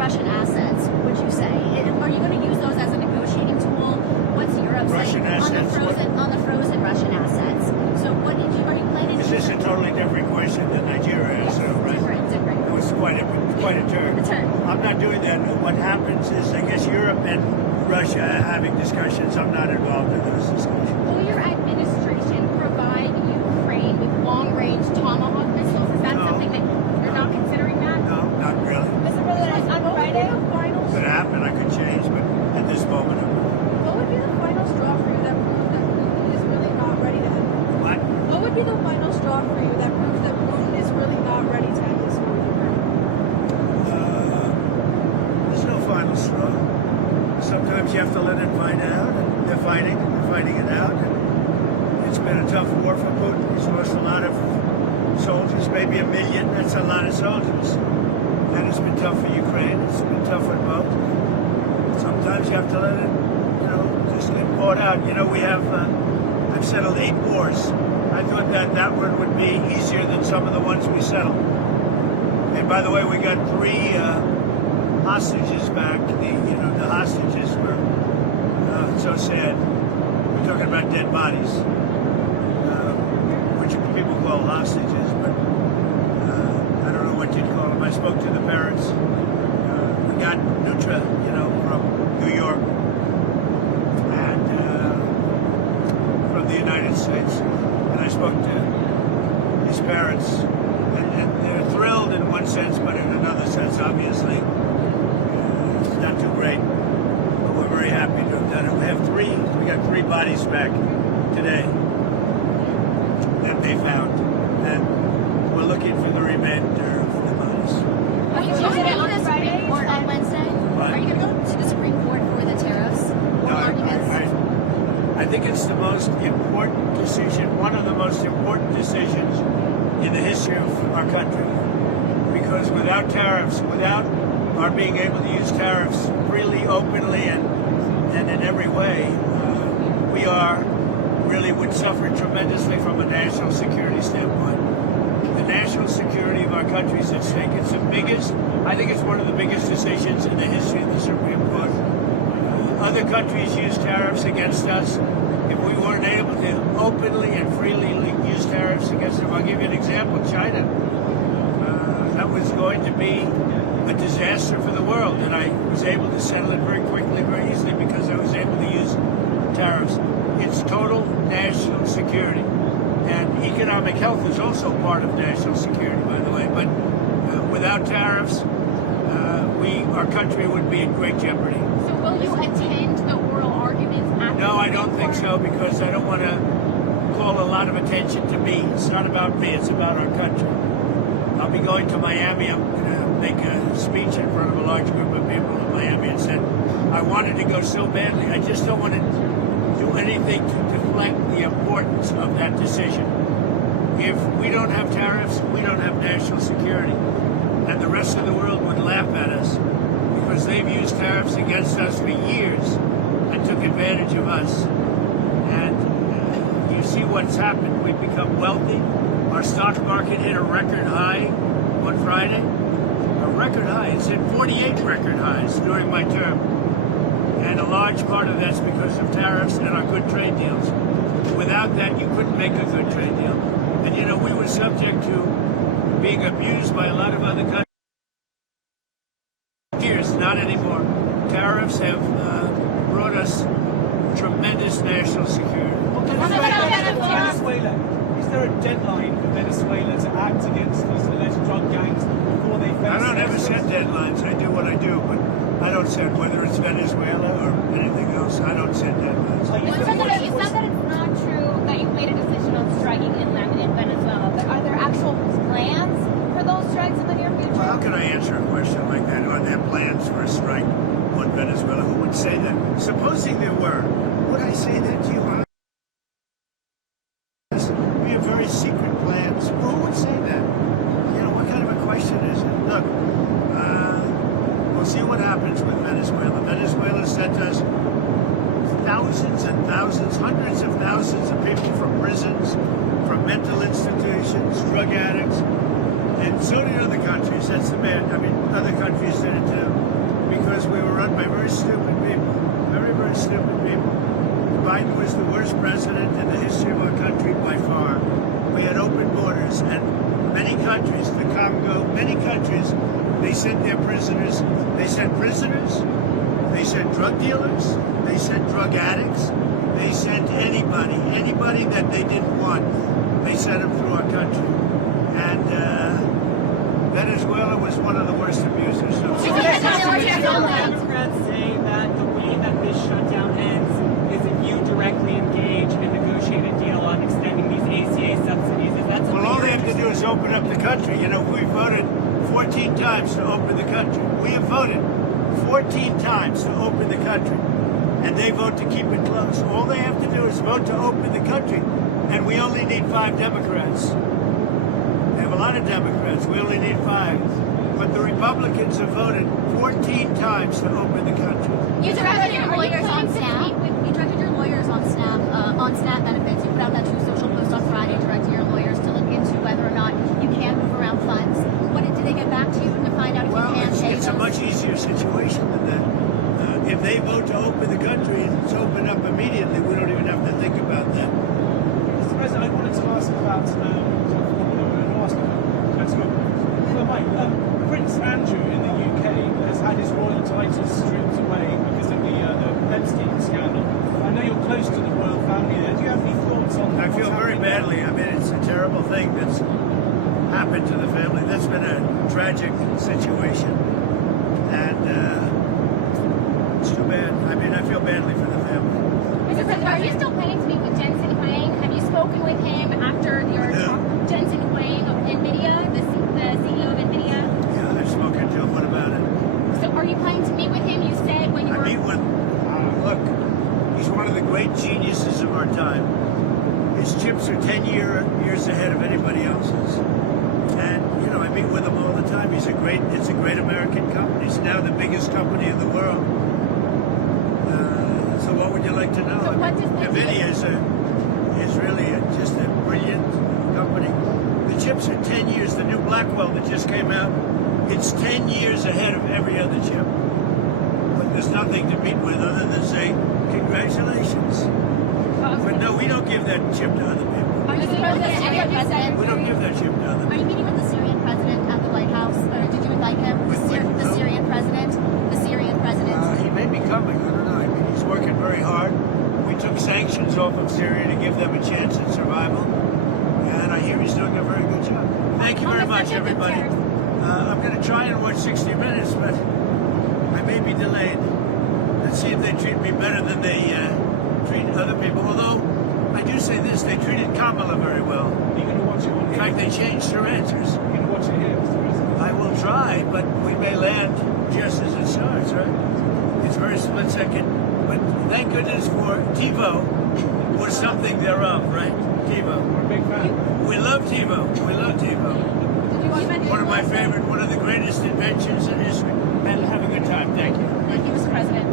Russian assets, would you say? Are you going to use those as a negotiating tool? What's Europe Russian saying assets, on the frozen Russian assets? So what did you, are you planning to... Is this a totally different question than Nigeria Yes, answered, right? different. It was quite a turn. I'm not doing that. What happens is, I guess, Europe and Russia are having discussions. I'm not involved in those discussions. Will your administration provide Ukraine with long-range Tomahawk missiles? Is that something that you're not considering that? No, not really. Mr. President, on Friday, It could happen. I could change, but at this moment, I'm not. What would be the final straw for you that proves that Putin is really not ready to end? What? What would be the final straw for you that proves that Putin is really not ready to end this war? There's no final straw. Sometimes you have to let it find out, and they're fighting it out. And it's been a tough war for Putin. He's lost a lot of soldiers, maybe 1 million. That's a lot of soldiers. And it's been tough for Ukraine. It's been tough for both. Sometimes you have to let it, just get bought out. We have, I've settled 8 wars. I thought that one would be easier than some of the ones we settled. And by the way, we got 3 hostages back. The hostages were so sad. We're talking about dead bodies, which people call hostages, but I don't know what you'd call them. I spoke to the parents. We got Nutra, from New York and from the United States, and I spoke to his parents, and they're thrilled in one sense, but in another sense, obviously, it's not too great. But we're very happy to have done it. We got 3 bodies back today that they found, and we're looking for the remainder of the bodies. Are you going to go to the Supreme Court on Wednesday? What? Are you going to go to the Supreme Court for the tariffs? No, I think it's the most important decision, one of the most important decisions in the history of our country. Because without tariffs, without our being able to use tariffs freely, openly, and in every way, we really would suffer tremendously from a national security standpoint. The national security of our country is at stake. It's the biggest, I think it's one of the biggest decisions in the history of the Supreme Court. Other countries use tariffs against us. If we weren't able to openly and freely use tariffs against them, I'll give you an example. China. That was going to be a disaster for the world, and I was able to settle it very quickly, very easily, because I was able to use tariffs. It's total national security. And economic health is also part of national security, by the way. But without tariffs, our country would be in great jeopardy. So will you attend the oral arguments at No, I don't think so, because I don't want to call a lot of attention to me. It's not about me, it's about our country. I'll be going to Miami. I'm going to make a speech in front of a large group of people in Miami, and said I wanted to go so badly. I just don't want to do anything to deflect the importance of that decision. If we don't have tariffs, we don't have national security. And the rest of the world would laugh at us, because they've used tariffs against us for years and took advantage of us. And you see what's happened. We've become wealthy. Our stock market hit a record high on Friday. A record high. It's hit 48 record highs during my term. And a large part of that's because of tariffs and our good trade deals. Without that, you couldn't make a good trade deal. And we were subject to being abused by a lot of other countries. Years, not anymore. Tariffs have brought us tremendous national security. Venezuela. Is there a deadline for Venezuela to act against these alleged drug gangs before they face? I don't ever set deadlines. I do what I do, but I don't set whether it's Venezuela or anything else. I don't set deadlines. You said that it's not true that you made a decision on striking inland in Venezuela, but are there actual plans for those strikes in the near future? Well, how can I answer a question like that? Are there plans for a strike on Venezuela? Who would say that? Supposing there were, would I say that to you? We have very secret plans. Who would say that? What kind of a question is it? Look, we'll see what happens with Venezuela. Venezuela sent us thousands and thousands, hundreds of thousands of people from prisons, from mental institutions, drug addicts, and so did other countries. That's the bad. Other countries did it too. They sent their prisoners. They sent prisoners. They sent drug dealers. They sent drug addicts. They sent anybody that they didn't want. They sent them through our country. And Venezuela was one of the worst abusers. So, Democrats say that the way that this shutdown ends is if you directly engage and negotiate a deal on extending these ACA subsidies. Is that something well, all you're they have to do is interested open up the country. You know, we voted 14 times to open the country. We have voted 14 times to open the country. And they vote to keep it closed. All they have to do is vote to open the country. And we only need 5 Democrats. They have a lot of Democrats. We only need 5. But the Republicans have voted 14 times to open the country. You directed your lawyers on SNAP. You directed your lawyers on SNAP benefits. You put out that True Social post on Friday, directing your lawyers to look into whether or not you can move around funds. What did they get back to you to find out if Well, you can pay it's a those? much easier situation than that. If they vote to open the country and it's opened up immediately, we don't even have to think about that. Mr. President, I wanted to ask about Prince Andrew in the UK has had his royal titles stripped away because of the Epstein scandal. I know you're close to the royal family there. Do you have any thoughts on I what's feel very happening there? badly. I mean, it's a terrible thing that's happened to the family. That's been a tragic situation. And it's too bad. I mean, I feel badly for the family. Mr. President, are you still planning to meet with Jensen Huang? Have you spoken with him after your talk? Jensen Huang of NVIDIA, the CEO of NVIDIA? Yeah, I've spoken to him. What about it? So are you planning to meet with him? You said when you I were... meet with, look, he's one of the great geniuses of our time. His chips are 10 years ahead of anybody else's. And, you know, I meet with him all the time. It's a great American company. It's now the biggest company in the world. So what would you like to know? So what does NVIDIA is really just a brilliant company. The chips are 10 years. The new Blackwell that just came out, it's 10 years ahead of every other chip. But there's nothing to meet with other than say, congratulations. But no, we don't give that chip to other people. Are you meeting with the Syrian president? We don't give that chip to other Are you people. meeting with the Syrian president at the White House? Or did you invite him? With The Syrian president? The Syrian president. He may be coming. I don't know. I mean, he's working very hard. We took sanctions off of Syria to give them a chance at survival. And I hear he's doing a very good job. Thank you very much, everybody. I'm going to try and watch 60 Minutes, but I may be delayed. Let's see if they treat me better than they treat other people. Although, I do say this, they treated Kamala very well. You're going to watch it on In here. fact, they changed her answers. You're going to watch it here, Mr. President. I will try, but we may land just as it starts, right? It's very split second. But thank goodness for TiVo or something thereof, right? TiVo. We're a big fan. We love TiVo. We love TiVo. One of my favorite, one of the greatest inventions in history. And have a good time. Thank you. Thank you, Mr. President.